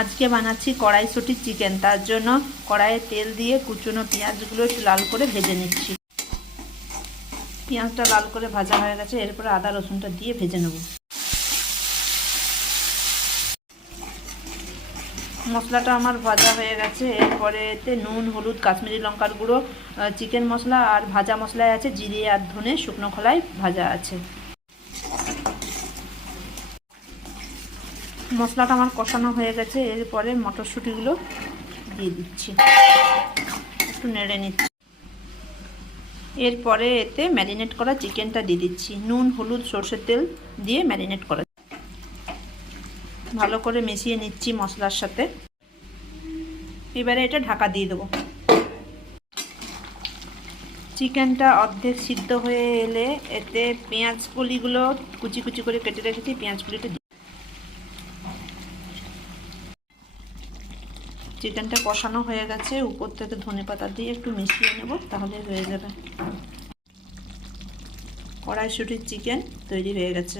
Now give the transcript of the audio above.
আজকে বানাচ্ছি কড়াইশুঁটির চিকেন। তার জন্য কড়াইয়ে তেল দিয়ে কুচনো পেঁয়াজগুলো একটু লাল করে ভেজে নিচ্ছি। পেঁয়াজটা লাল করে ভাজা হয়ে গেছে, এরপরে আদা রসুনটা দিয়ে ভেজে নেব। মশলাটা আমার ভাজা হয়ে গেছে। এরপরে এতে নুন, হলুদ, কাশ্মীরি লঙ্কার গুঁড়ো, চিকেন মশলা আর ভাজা মশলায় আছে জিরে আর ধনে, শুকনো খোলায় ভাজা আছে। মশলাটা আমার কষানো হয়ে গেছে। এরপরে মটরশুঁটিগুলো দিয়ে দিচ্ছি, একটু নেড়ে নিচ্ছি। এরপরে এতে ম্যারিনেট করা চিকেনটা দিয়ে দিচ্ছি। নুন, হলুদ, সরষের তেল দিয়ে ম্যারিনেট করা, ভালো করে মিশিয়ে নিচ্ছি মশলার সাথে। এবারে এটা ঢাকা দিয়ে দেবো। চিকেনটা অর্ধেক সিদ্ধ হয়ে এলে এতে পেঁয়াজ কলিগুলো কুচি কুচি করে কেটে রেখেছি, পেঁয়াজ কলিটা চিকেনটা কষানো হয়ে গেছে। উপর থেকে ধনেপাতা দিয়ে একটু মিশিয়ে নেব, তাহলে হয়ে যাবে। কড়াইশুঁটির চিকেন তৈরি হয়ে গেছে।